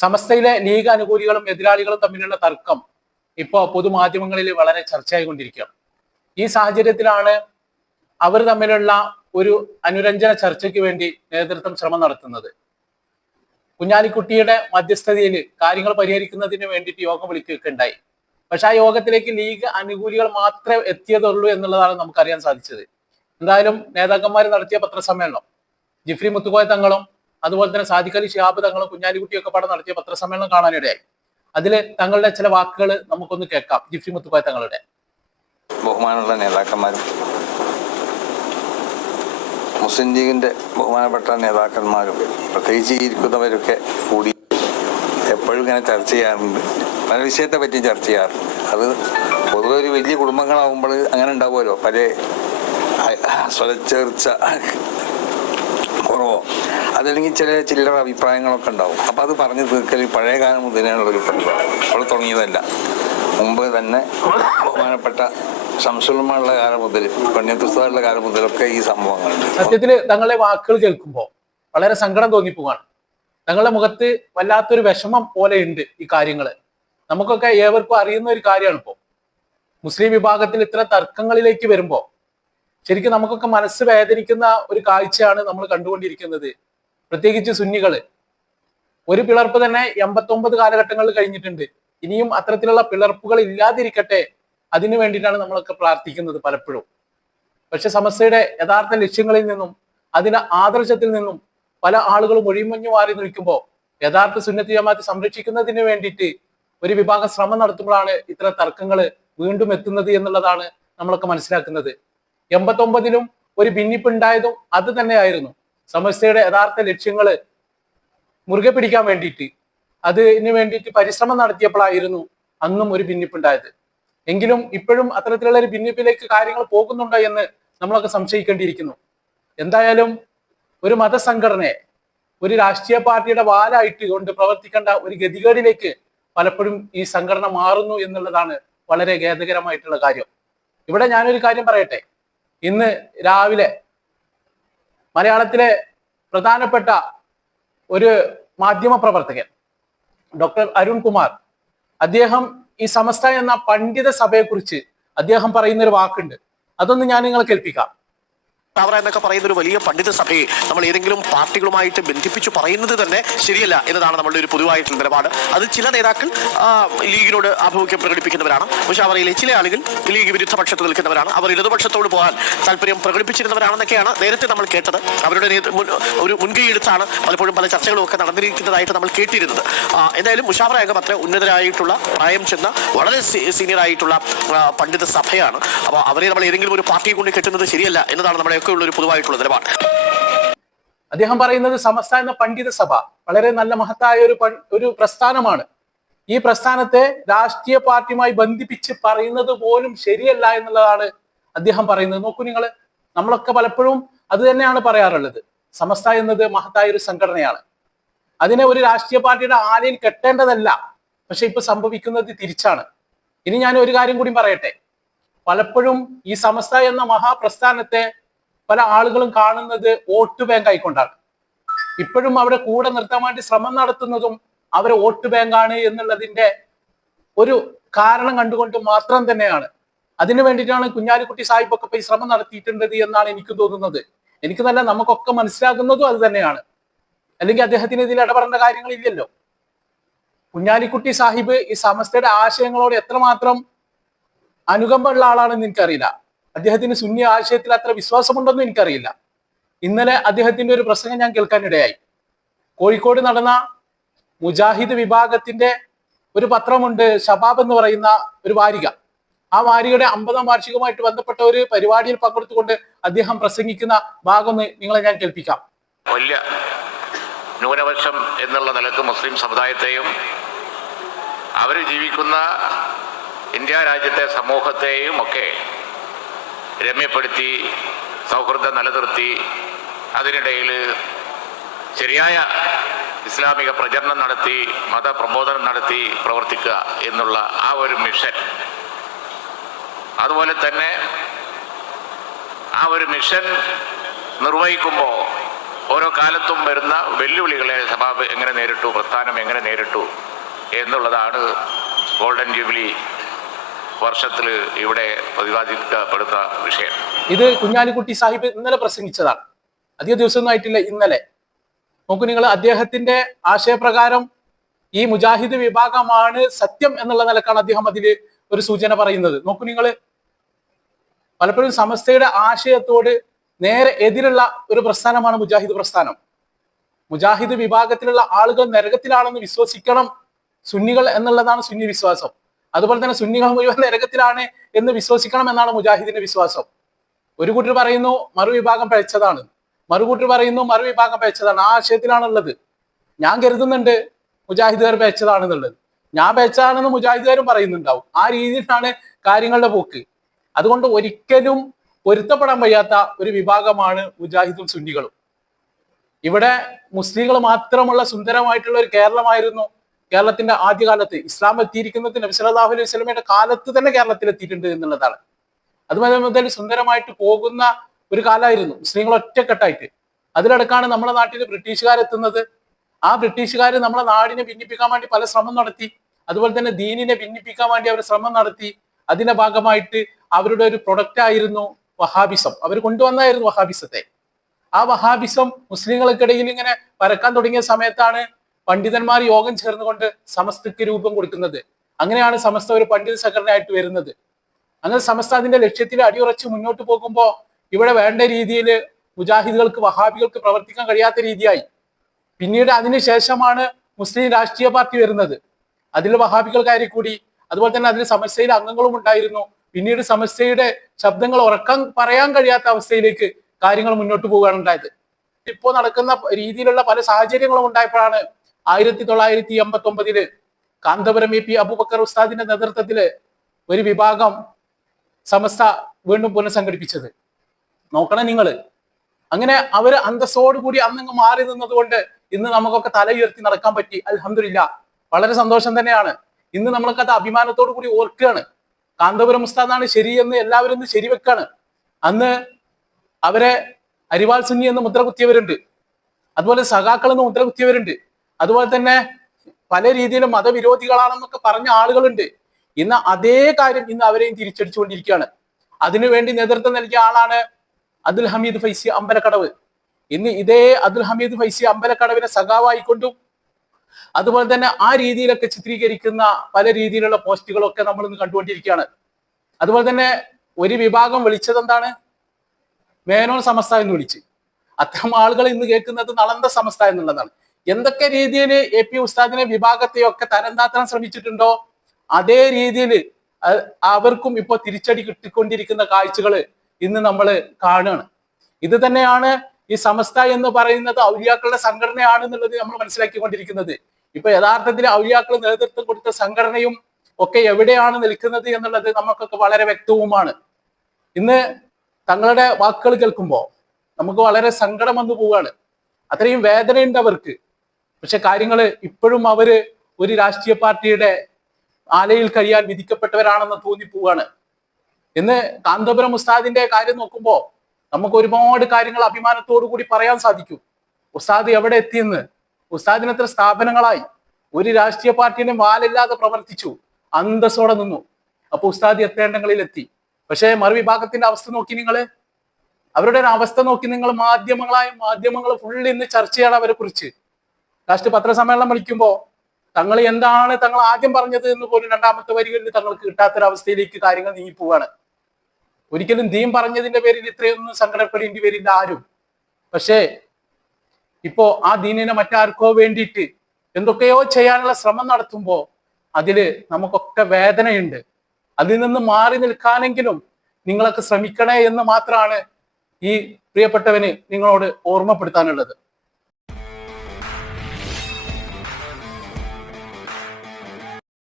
സമസ്തയിലെ league അനുകൂലികളും എതിരാളികളും തമ്മിലുള്ള തർക്കം ഇപ്പോൾ പൊതുമാധ്യമങ്ങളിൽ വളരെ ചർച്ചയായിക്കൊണ്ടിരിക്കുകയാണ്. ഈ സാഹചര്യത്തിലാണ് അവർ തമ്മിലുള്ള ഒരു അനുരഞ്ജന ചർച്ചയ്ക്ക് വേണ്ടി നേതൃത്വം ശ്രമം നടത്തുന്നത്. കുഞ്ഞാലിക്കുട്ടിയുടെ മധ്യസ്ഥതയിൽ കാര്യങ്ങൾ പരിഹരിക്കുന്നതിന് വേണ്ടിയിട്ട് യോഗം വിളിക്കുകയുണ്ടായി. പക്ഷെ ആ യോഗത്തിലേക്ക് ലീഗ് അനുകൂലികൾ മാത്രമേ എത്തിയതുള്ളൂ എന്നുള്ളതാണ് നമുക്കറിയാൻ സാധിച്ചത്. എന്തായാലും നേതാക്കന്മാർ നടത്തിയ പത്രസമ്മേളനം, ജിഫ്രി മുത്തുക്കോയ തങ്ങളും അതുപോലെ തന്നെ സാദിഖ് അലി ശിഹാബ് തങ്ങളും കുഞ്ഞാലിക്കുട്ടിയൊക്കെ പാടെ നടത്തിയ പത്രസമ്മേളനം കാണാനിടയായി. അതിൽ തങ്ങളുടെ ചില വാക്കുകൾ നമുക്കൊന്ന് കേൾക്കാം. ജിഫ്രി മുത്തുക്കോയ തങ്ങളുടെ. ബഹുമാനമുള്ള നേതാക്കന്മാരും മുസ്ലിം ലീഗിന്റെ ബഹുമാനപ്പെട്ട നേതാക്കന്മാരും പ്രത്യേകിച്ച് ഇരിക്കുന്നവരൊക്കെ കൂടി എപ്പോഴും ഇങ്ങനെ ചർച്ച ചെയ്യാറുണ്ട്. പല വിഷയത്തെ പറ്റി ചർച്ച ചെയ്യാറുണ്ട്. അത് പൊതുവെ ഒരു വലിയ കുടുംബങ്ങളാവുമ്പോൾ അങ്ങനെ ഉണ്ടാവുമല്ലോ, പല സ്വലച്ചേർച്ച കുറവോ അതല്ലെങ്കിൽ ചില്ലറ അഭിപ്രായങ്ങളൊക്കെ ഉണ്ടാവും. അപ്പം അത് പറഞ്ഞു തീർക്കൽ പഴയ കാലം മുതലുള്ളൊരു പരിപാടി. അവിടെ തുടങ്ങിയതല്ല, മുമ്പ് തന്നെ ബഹുമാനപ്പെട്ട ശംസുലമാനുള്ള കാലം മുതൽ, പണ്ഡിതുസ്താദുള്ള കാലം മുതലൊക്കെ ഈ സംഭവങ്ങളുണ്ട്. സത്യത്തിൽ തങ്ങളുടെ വാക്കുകൾ കേൾക്കുമ്പോൾ വളരെ സങ്കടം തോന്നിപ്പോവാണ്. തങ്ങളുടെ മുഖത്ത് വല്ലാത്തൊരു വിഷമം പോലെയുണ്ട് ഈ കാര്യങ്ങള്. നമുക്കൊക്കെ ഏവർക്കും അറിയുന്ന ഒരു കാര്യമാണ്. ഇപ്പോൾ മുസ്ലിം വിഭാഗത്തിൽ ഇത്തരം തർക്കങ്ങളിലേക്ക് വരുമ്പോൾ ശരിക്കും നമുക്കൊക്കെ മനസ്സ് വേദനിക്കുന്ന ഒരു കാഴ്ചയാണ് നമ്മൾ കണ്ടുകൊണ്ടിരിക്കുന്നത്. പ്രത്യേകിച്ച് സുന്നികള്. ഒരു പിളർപ്പ് തന്നെ 89 കാലഘട്ടങ്ങളിൽ കഴിഞ്ഞിട്ടുണ്ട്. ഇനിയും അത്തരത്തിലുള്ള പിളർപ്പുകൾ ഇല്ലാതിരിക്കട്ടെ, അതിനു വേണ്ടിയിട്ടാണ് നമ്മളൊക്കെ പ്രാർത്ഥിക്കുന്നത് പലപ്പോഴും. പക്ഷെ സമസ്തയുടെ യഥാർത്ഥ ലക്ഷ്യങ്ങളിൽ നിന്നും അതിന്റെ ആദർശത്തിൽ നിന്നും പല ആളുകളും ഒഴിമഞ്ഞു മാറി നിൽക്കുമ്പോൾ യഥാർത്ഥ സുന്നത്ത് ജമാഅത്ത് സംരക്ഷിക്കുന്നതിന് വേണ്ടിയിട്ട് ഒരു വിഭാഗം ശ്രമം നടത്തുമ്പോഴാണ് ഇത്തരം തർക്കങ്ങൾ വീണ്ടും എത്തുന്നത് എന്നുള്ളതാണ് നമ്മളൊക്കെ മനസ്സിലാക്കുന്നത്. 89-ലും ഒരു ഭിന്നിപ്പ് ഉണ്ടായതും അത് തന്നെയായിരുന്നു. സമസ്തയുടെ യഥാർത്ഥ ലക്ഷ്യങ്ങള് മുറുകെ പിടിക്കാൻ വേണ്ടിയിട്ട് അതിന് വേണ്ടിയിട്ട് പരിശ്രമം നടത്തിയപ്പോഴായിരുന്നു അന്നും ഒരു ഭിന്നിപ്പുണ്ടായത്. എങ്കിലും ഇപ്പോഴും അത്തരത്തിലുള്ള ഒരു ഭിന്നിപ്പിലേക്ക് കാര്യങ്ങൾ പോകുന്നുണ്ടോ എന്ന് നമ്മളൊക്കെ സംശയിക്കേണ്ടിയിരിക്കുന്നു. എന്തായാലും ഒരു മതസംഘടനയെ ഒരു രാഷ്ട്രീയ പാർട്ടിയുടെ വാലായിട്ട് കൊണ്ട് പ്രവർത്തിക്കേണ്ട ഒരു ഗതികേടിലേക്ക് പലപ്പോഴും ഈ സംഘടന മാറുന്നു എന്നുള്ളതാണ് വളരെ ഖേദകരമായിട്ടുള്ള കാര്യം. ഇവിടെ ഞാനൊരു കാര്യം പറയട്ടെ. ഇന്ന് രാവിലെ മലയാളത്തിലെ പ്രധാനപ്പെട്ട ഒരു മാധ്യമ പ്രവർത്തകൻ ഡോക്ടർ അരുൺ കുമാർ, അദ്ദേഹം ഈ സമസ്ത എന്ന പണ്ഡിത സഭയെക്കുറിച്ച് അദ്ദേഹം പറയുന്ന ഒരു വാക്കുണ്ട്. അതൊന്ന് ഞാൻ നിങ്ങളെ കേൾപ്പിക്കാം. അവർ എന്നൊക്കെ പറയുന്ന ഒരു വലിയ പണ്ഡിത സഭയെ നമ്മൾ ഏതെങ്കിലും പാർട്ടികളുമായിട്ട് ബന്ധിപ്പിച്ച് പറയുന്നത് തന്നെ ശരിയല്ല എന്നതാണ് നമ്മളുടെ ഒരു പൊതുവായിട്ടുള്ള നിലപാട്. അത് ചില നേതാക്കൾ ലീഗിനോട് ആഭിമുഖ്യം പ്രകടിപ്പിക്കുന്നവരാണ്. പക്ഷെ അവരിലെ ചില ആളുകൾ ലീഗ് വിരുദ്ധ പക്ഷത്ത് നിൽക്കുന്നവരാണ്. അവർ ഇടതുപക്ഷത്തോട് പോകാൻ താല്പര്യം പ്രകടിപ്പിച്ചിരുന്നവരാണെന്നൊക്കെയാണ് നേരത്തെ നമ്മൾ കേട്ടത്. അവരുടെ ഒരു മുൻകൈ എടുത്താണ് പലപ്പോഴും പല ചർച്ചകളും ഒക്കെ നടന്നിരിക്കുന്നതായിട്ട് നമ്മൾ കേട്ടിരുന്നത്. എന്തായാലും മുഷാവറ അംഗം അത്ര ഉന്നതരായിട്ടുള്ള പ്രായം ചെന്ന വളരെ സീനിയർ ആയിട്ടുള്ള പണ്ഡിത സഭയാണ്. അപ്പോൾ അവരെ നമ്മൾ ഏതെങ്കിലും ഒരു പാർട്ടിയെ കൊണ്ട് കെട്ടുന്നത് ശരിയല്ല എന്നതാണ് നമ്മുടെ ഒരു പൊതുവായിട്ടുള്ള നിലപാട്. അദ്ദേഹം പറയുന്നത് സമസ്ത എന്ന പണ്ഡിത സഭ വളരെ നല്ല മഹത്തായ ഒരു പ്രസ്ഥാനമാണ്. ഈ പ്രസ്ഥാനത്തെ രാഷ്ട്രീയ പാർട്ടിയുമായി ബന്ധിപ്പിച്ച് പറയുന്നത് പോലും ശരിയല്ല എന്നുള്ളതാണ് അദ്ദേഹം പറയുന്നത്. നോക്കൂ നിങ്ങൾ, നമ്മളൊക്കെ പലപ്പോഴും അത് തന്നെയാണ് പറയാറുള്ളത്. സമസ്ത എന്നത് മഹത്തായ ഒരു സംഘടനയാണ്. അതിനെ ഒരു രാഷ്ട്രീയ പാർട്ടിയുടെ ആലയിൽ കെട്ടേണ്ടതല്ല. പക്ഷെ ഇപ്പൊ സംഭവിക്കുന്നത് തിരിച്ചാണ്. ഇനി ഞാൻ ഒരു കാര്യം കൂടി പറയട്ടെ. പലപ്പോഴും ഈ സമസ്ത എന്ന മഹാപ്രസ്ഥാനത്തെ പല ആളുകളും കാണുന്നത് വോട്ട് ബാങ്ക് ആയിക്കൊണ്ടാണ്. ഇപ്പോഴും അവരെ കൂടെ നിർത്താൻ വേണ്ടി ശ്രമം നടത്തുന്നതും അവരെ വോട്ട് ബാങ്കാണ് എന്നുള്ളതിന്റെ ഒരു കാരണം കണ്ടുകൊണ്ട് മാത്രം തന്നെയാണ്. അതിനു വേണ്ടിയിട്ടാണ് കുഞ്ഞാലിക്കുട്ടി സാഹിബൊക്കെ പോയി ശ്രമം നടത്തിയിട്ടുള്ളത് എന്നാണ് എനിക്ക് തോന്നുന്നത്. എനിക്ക് നല്ല നമുക്കൊക്കെ മനസ്സിലാകുന്നതും അത് തന്നെയാണ്. അല്ലെങ്കിൽ അദ്ദേഹത്തിന് ഇതിൽ ഇടപെടേണ്ട കാര്യങ്ങളില്ലല്ലോ. കുഞ്ഞാലിക്കുട്ടി സാഹിബ് ഈ സമസ്തയുടെ ആശയങ്ങളോട് എത്രമാത്രം അനുകമ്പുള്ള ആളാണെന്ന് എനിക്കറിയില്ല. അദ്ദേഹത്തിന് സുന്നി ആശയത്തിൽ അത്ര വിശ്വാസമുണ്ടെന്നും എനിക്കറിയില്ല. ഇന്നലെ അദ്ദേഹത്തിന്റെ ഒരു പ്രസംഗം ഞാൻ കേൾക്കാനിടയായി. കോഴിക്കോട് നടന്ന മുജാഹിദ് വിഭാഗത്തിന്റെ ഒരു പത്രമുണ്ട്, ഷബാബ് എന്ന് പറയുന്ന ഒരു വാരിക. ആ വാരികയുടെ 50ാം വാർഷികവുമായിട്ട് ബന്ധപ്പെട്ട ഒരു പരിപാടിയിൽ പങ്കെടുത്തുകൊണ്ട് അദ്ദേഹം പ്രസംഗിക്കുന്ന ഭാഗം നിങ്ങളെ ഞാൻ കേൾപ്പിക്കാം. വലിയ ന്യൂനപക്ഷം എന്നുള്ള നിലക്ക് മുസ്ലിം സമുദായത്തെയും അവർ ജീവിക്കുന്ന ഇന്ത്യ രാജ്യത്തെ സമൂഹത്തെയും ഒക്കെ രമ്യപ്പെടുത്തി സൗഹൃദം നിലനിർത്തി അതിനിടയിൽ ശരിയായ ഇസ്ലാമിക പ്രചരണം നടത്തി മതപ്രബോധനം നടത്തി പ്രവർത്തിക്കുക എന്നുള്ള ആ ഒരു മിഷൻ, അതുപോലെ തന്നെ ആ ഒരു മിഷൻ നിർവഹിക്കുമ്പോൾ ഓരോ കാലത്തും വരുന്ന വെല്ലുവിളികളെ സഭ എങ്ങനെ നേരിട്ടു, പ്രസ്ഥാനം എങ്ങനെ നേരിട്ടു എന്നുള്ളതാണ് ഗോൾഡൻ ജൂബിലി വർഷത്തിൽ ഇവിടെ പ്രതിപാദിക്കപ്പെടുന്ന വിഷയം. ഇത് കുഞ്ഞാലിക്കുട്ടി സാഹിബ് ഇന്നലെ പ്രസംഗിച്ചതാണ്, അധിക ദിവസമൊന്നും ആയിട്ടില്ല, ഇന്നലെ. നോക്കൂ നിങ്ങൾ, അദ്ദേഹത്തിന്റെ ആശയപ്രകാരം ഈ മുജാഹിദ് വിഭാഗമാണ് സത്യം എന്നുള്ള നിലക്കാണ് അദ്ദേഹം അതിൽ ഒരു സൂചന പറയുന്നത്. നോക്കൂ നിങ്ങൾ, പലപ്പോഴും സമസ്തയുടെ ആശയത്തോട് നേരെ എതിരുള്ള ഒരു പ്രസ്ഥാനമാണ് മുജാഹിദ് പ്രസ്ഥാനം. മുജാഹിദ് വിഭാഗത്തിലുള്ള ആളുകൾ നരകത്തിലാണെന്ന് വിശ്വസിക്കണം സുന്നികൾ എന്നുള്ളതാണ് സുന്നി വിശ്വാസം. അതുപോലെ തന്നെ സുന്നികൾ മുഴുവൻ നരകത്തിലാണ് എന്ന് വിശ്വസിക്കണം എന്നാണ് മുജാഹിദിന്റെ വിശ്വാസം. ഒരു കൂട്ടർ പറയുന്നു മറുവിഭാഗം പഴച്ചതാണ്, മറുകൂട്ടർ പറയുന്നു മറുവിഭാഗം പഴച്ചതാണ്. ആ ആശയത്തിലാണുള്ളത്. ഞാൻ കരുതുന്നുണ്ട് മുജാഹിദുകാർ പഴച്ചതാണെന്നുള്ളത്. ഞാൻ പഴച്ചതാണെന്ന് മുജാഹിദുകാരും പറയുന്നുണ്ടാവും. ആ രീതിയിലാണ് കാര്യങ്ങളുടെ പോക്ക്. അതുകൊണ്ട് ഒരിക്കലും പൊരുത്തപ്പെടാൻ വയ്യാത്ത ഒരു വിഭാഗമാണ് മുജാഹിദും സുന്നികളും. ഇവിടെ മുസ്ലിങ്ങൾ മാത്രമുള്ള സുന്ദരമായിട്ടുള്ള ഒരു കേരളമായിരുന്നു കേരളത്തിന്റെ ആദ്യകാലത്ത്. ഇസ്ലാം എത്തിയിരിക്കുന്നത് നബി സല്ലല്ലാഹു അലൈഹി വസല്ലമയുടെ കാലത്ത് തന്നെ കേരളത്തിൽ എത്തിയിട്ടുണ്ട് എന്നുള്ളതാണ്. അതുപോലെ മുതൽ സുന്ദരമായിട്ട് പോകുന്ന ഒരു കാലമായിരുന്നു മുസ്ലിങ്ങൾ ഒറ്റക്കെട്ടായിട്ട്. അതിലടക്കാണ് നമ്മുടെ നാട്ടിൽ ബ്രിട്ടീഷുകാരെത്തുന്നത്. ആ ബ്രിട്ടീഷുകാർ നമ്മളെ നാടിനെ ഭിന്നിപ്പിക്കാൻ വേണ്ടി പല ശ്രമം നടത്തി. അതുപോലെ തന്നെ ദീനിനെ ഭിന്നിപ്പിക്കാൻ വേണ്ടി അവർ ശ്രമം നടത്തി. അതിന്റെ ഭാഗമായിട്ട് അവരുടെ ഒരു പ്രൊഡക്റ്റ് ആയിരുന്നു വഹാബിസം. അവർ കൊണ്ടുവന്നായിരുന്നു വഹാബിസത്തെ. ആ വഹാബിസം മുസ്ലിങ്ങൾക്കിടയിൽ ഇങ്ങനെ പരക്കാൻ തുടങ്ങിയ സമയത്താണ് പണ്ഡിതന്മാർ യോഗം ചേർന്നുകൊണ്ട് സമസ്തയ്ക്ക് രൂപം കൊടുക്കുന്നത്. അങ്ങനെയാണ് സമസ്ത ഒരു പണ്ഡിത സംഘടനയായിട്ട് വരുന്നത്. അങ്ങനെ സമസ്ത അതിന്റെ ലക്ഷ്യത്തിൽ അടിയുറച്ച് മുന്നോട്ട് പോകുമ്പോൾ ഇവിടെ വേണ്ട രീതിയിൽ മുജാഹിദുകൾക്ക് വഹാബികൾക്ക് പ്രവർത്തിക്കാൻ കഴിയാത്ത രീതിയായി. പിന്നീട് അതിനുശേഷമാണ് മുസ്ലിം രാഷ്ട്രീയ പാർട്ടി വരുന്നത്. അതിൽ വഹാബികൾ കയറി കൂടി. അതുപോലെ തന്നെ അതിൽ സമസ്തയിലെ അംഗങ്ങളും ഉണ്ടായിരുന്നു. പിന്നീട് സമസ്തയുടെ ശബ്ദങ്ങൾ പറയാൻ കഴിയാത്ത അവസ്ഥയിലേക്ക് കാര്യങ്ങൾ മുന്നോട്ട് പോവുകയാണ് ഉണ്ടായത്. ഇപ്പോൾ നടക്കുന്ന രീതിയിലുള്ള പല സാഹചര്യങ്ങളും ഉണ്ടായപ്പോഴാണ് 1989 കാന്തപുരം AP അബൂബക്കർ ഉസ്താദിന്റെ നേതൃത്വത്തില് ഒരു വിഭാഗം സമസ്ത വീണ്ടും പുനഃസംഘടിപ്പിച്ചത്. നോക്കണം നിങ്ങൾ, അങ്ങനെ അവർ അന്തസ്സോടുകൂടി അന്നങ്ങ് മാറി നിന്നതുകൊണ്ട് ഇന്ന് നമുക്കൊക്കെ തല ഉയർത്തി നടക്കാൻ പറ്റി. അൽഹംദുലില്ലാ, വളരെ സന്തോഷം തന്നെയാണ്. ഇന്ന് നമ്മൾക്കത് അഭിമാനത്തോടു കൂടി ഓർക്കുകയാണ്. കാന്തപുരം ഉസ്താദാണ് ശരിയെന്ന് എല്ലാവരും ഇന്ന് ശരിവെക്കാണ്. അന്ന് അവരെ അരിവാൾ സുന്നി എന്ന് മുദ്ര കുത്തിയവരുണ്ട്, അതുപോലെ സഖാക്കൾ എന്ന് മുദ്ര കുത്തിയവരുണ്ട്, അതുപോലെ തന്നെ പല രീതിയിലും മതവിരോധികളാണെന്നൊക്കെ പറഞ്ഞ ആളുകളുണ്ട്. ഇന്ന് അതേ കാര്യം ഇന്ന് അവരെയും തിരിച്ചടിച്ചുകൊണ്ടിരിക്കുകയാണ്. അതിനുവേണ്ടി നേതൃത്വം നൽകിയ ആളാണ് അബ്ദുൽ ഹമീദ് ഫൈസി അമ്പലക്കടവ്. ഇന്ന് ഇതേ അബ്ദുൽ ഹമീദ് ഫൈസി അമ്പലക്കടവിനെ സഖാവായിക്കൊണ്ടും അതുപോലെ തന്നെ ആ രീതിയിലൊക്കെ ചിത്രീകരിക്കുന്ന പല രീതിയിലുള്ള പോസ്റ്റുകളൊക്കെ നമ്മൾ ഇന്ന് കണ്ടുകൊണ്ടിരിക്കുകയാണ്. അതുപോലെ തന്നെ ഒരു വിഭാഗം വിളിച്ചത് എന്താണ്? മേനോൻ സമസ്ത എന്ന് വിളിച്ച്. അത്തരം ആളുകൾ ഇന്ന് കേൾക്കുന്നത് നളന്ദ സമസ്ത എന്നുള്ളതാണ്. എന്തൊക്കെ രീതിയിൽ AP ഉസ്താദിനെ വിഭാഗത്തെയൊക്കെ തരം താത്താൻ ശ്രമിച്ചിട്ടുണ്ടോ അതേ രീതിയിൽ അവർക്കും ഇപ്പോൾ തിരിച്ചടി കിട്ടിക്കൊണ്ടിരിക്കുന്ന കാഴ്ചകൾ ഇന്ന് നമ്മൾ കാണുകയാണ്. ഇത് തന്നെയാണ് ഈ സമസ്ത എന്ന് പറയുന്നത് ഔലിയാക്കളുടെ സംഘടനയാണെന്നുള്ളത് നമ്മൾ മനസ്സിലാക്കിക്കൊണ്ടിരിക്കുന്നത്. ഇപ്പൊ യഥാർത്ഥത്തിൽ ഔലിയാക്കൾ നേതൃത്വം കൊടുത്ത സംഘടനയും ഒക്കെ എവിടെയാണ് നിൽക്കുന്നത് എന്നുള്ളത് നമുക്കൊക്കെ വളരെ വ്യക്തവുമാണ്. ഇന്ന് തങ്ങളുടെ വാക്കുകൾ കേൾക്കുമ്പോൾ നമുക്ക് വളരെ സങ്കടം വന്നു പോവുകയാണ്. അത്രയും വേദനയുണ്ട് അവർക്ക്. പക്ഷെ കാര്യങ്ങൾ ഇപ്പോഴും അവര് ഒരു രാഷ്ട്രീയ പാർട്ടിയുടെ ആലയിൽ കഴിയാൻ വിധിക്കപ്പെട്ടവരാണെന്ന് തോന്നിപ്പോവാണ്. ഇന്ന് കാന്തപുരം ഉസ്താദിന്റെ കാര്യം നോക്കുമ്പോൾ നമുക്ക് ഒരുപാട് കാര്യങ്ങൾ അഭിമാനത്തോടു കൂടി പറയാൻ സാധിക്കും. ഉസ്താദ് എവിടെ എത്തിയെന്ന്, ഉസ്താദിന് എത്ര സ്ഥാപനങ്ങളായി, ഒരു രാഷ്ട്രീയ പാർട്ടിയുടെ വാലില്ലാതെ പ്രവർത്തിച്ചു, അന്തസ്സോടെ നിന്നു. അപ്പൊ ഉസ്താദ് എത്തേണ്ടങ്ങളിൽ എത്തി. പക്ഷേ മറുവിഭാഗത്തിന്റെ അവസ്ഥ നോക്കി നിങ്ങൾ, അവരുടെ ഒരു അവസ്ഥ നോക്കി നിങ്ങൾ. മാധ്യമങ്ങൾ ഫുള്ള് ഇന്ന് ചർച്ചയാണ് അവരെ കുറിച്ച്. ലാസ്റ്റ് പത്രസമ്മേളനം വിളിക്കുമ്പോൾ തങ്ങൾ എന്താണ് തങ്ങൾ ആദ്യം പറഞ്ഞത് എന്ന് പോലും രണ്ടാമത്തെ വരികളിൽ തങ്ങൾക്ക് കിട്ടാത്തൊരവസ്ഥയിലേക്ക് കാര്യങ്ങൾ നീങ്ങിപ്പോവാണ്. ഒരിക്കലും ദീൻ പറഞ്ഞതിന്റെ പേരിൽ ഇത്രയൊന്നും സങ്കടപ്പെടേണ്ടി വരില്ല ആരും. പക്ഷേ ഇപ്പോ ആ ദീനിനെ മറ്റാർക്കോ വേണ്ടിയിട്ട് എന്തൊക്കെയോ ചെയ്യാനുള്ള ശ്രമം നടത്തുമ്പോൾ അതില് നമുക്കൊക്കെ വേദനയുണ്ട്. അതിൽ നിന്ന് മാറി നിൽക്കാനെങ്കിലും നിങ്ങളൊക്കെ ശ്രമിക്കണേ എന്ന് മാത്രമാണ് ഈ പ്രിയപ്പെട്ടവന് നിങ്ങളോട് ഓർമ്മപ്പെടുത്താനുള്ളത്.